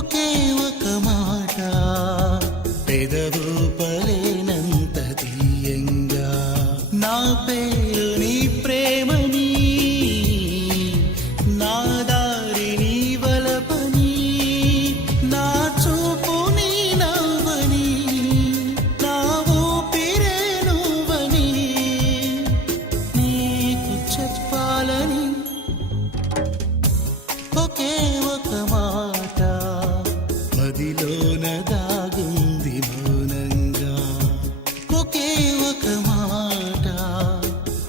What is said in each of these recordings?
ఒకే ఒక మాట పెదవు పలేనంత తీయంగా నా పేరు నీ ప్రేమని నా దారి నీ వలపని నా చూపు నీ నవ్వని నా ఊపిరే నువ్వని నీకు చెప్పాలని ఒకే ఒక మాట మదిలోన దాగుంది మౌనంగా ఒకే ఒక మాట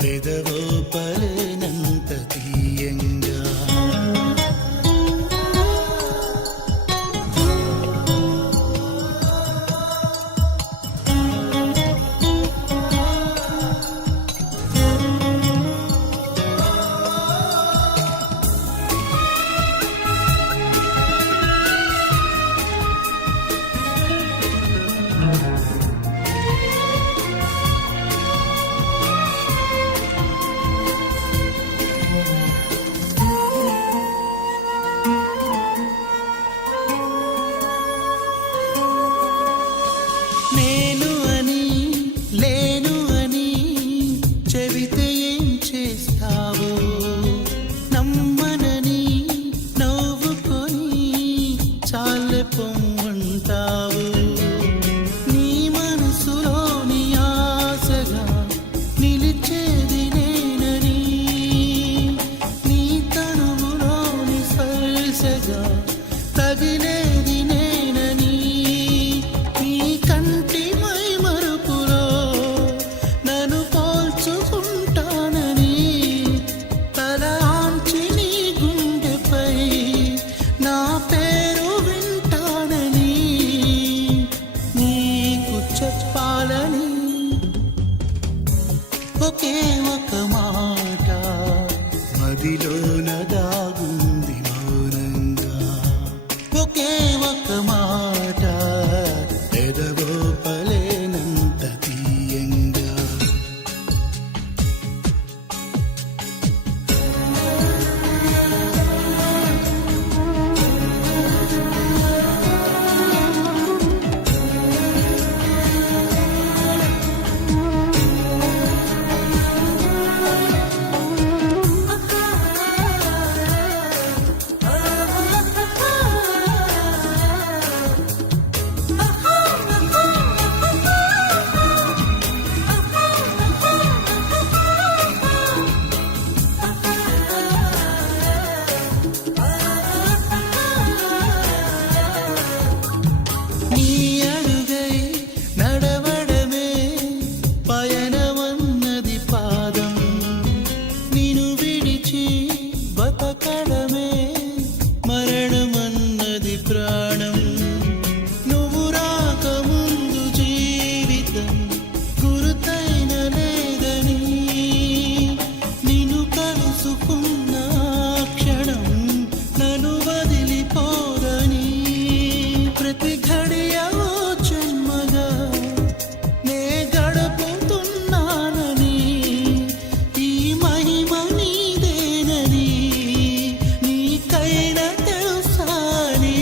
పెదవో పలేనంత తీయంగా నేను అని లేను అని చెబితే ఏం చేస్తావు నమ్మనని నవ్వుకొని చాలే పొమ్మంటావు నీ మనసులోని ఆశగా నిలిచేది నేనని నీ తనువులోని స్పర్శగా తగిలేది నేనని నీ కంటి మై మరుపులో నన్ను పోల్చుకుంటానని తల ఆంచి నీ గుండెపై నా పేరు వింటానని నీకు చెప్పాలని ఒకే ఒక మాట మదిలోన దాగుంది మౌనంగా ఒకే ఒక మాట పెదవో పలేనంత తీయంగా నీ అడుగై నడవడమే పయనమన్నది పాదం నిన్ను విడిచి బతకడమే మరణమన్నది ప్రాణం నువ్వు రాకముందు జీవితం గురుతైన లేదని నిన్ను కలుసుకున్న క్షణం నన్ను వదిలిపోదని ప్రతి ఘడియ ఓ జన్మగా నే గడుపుతున్నానని ఈ మహిమ నీదేనని నీకైనా తెలుసాని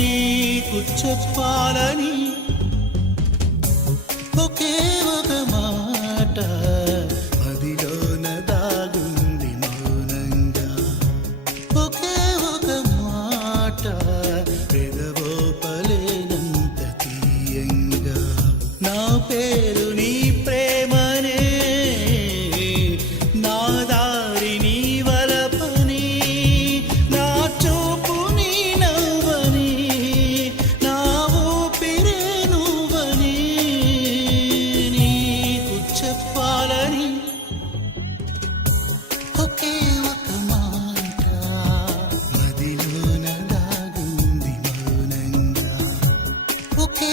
నీకు చెప్పాలని ఒకే ఒక మాట మదిలోన దాగుంది మౌనంగా ఒకే ఒక మాట పెదవో పలేనంత తీయంగా నా పేరు నీ ప్రేమనే నా దారి నీ వలపని నా చూపు నీ నవ్వని నా ఊపిరే నువ్వని నీకు చెప్పాలని ఒకే ఒక మాట మదిలోన దాగుంది మౌనంగా ఒకే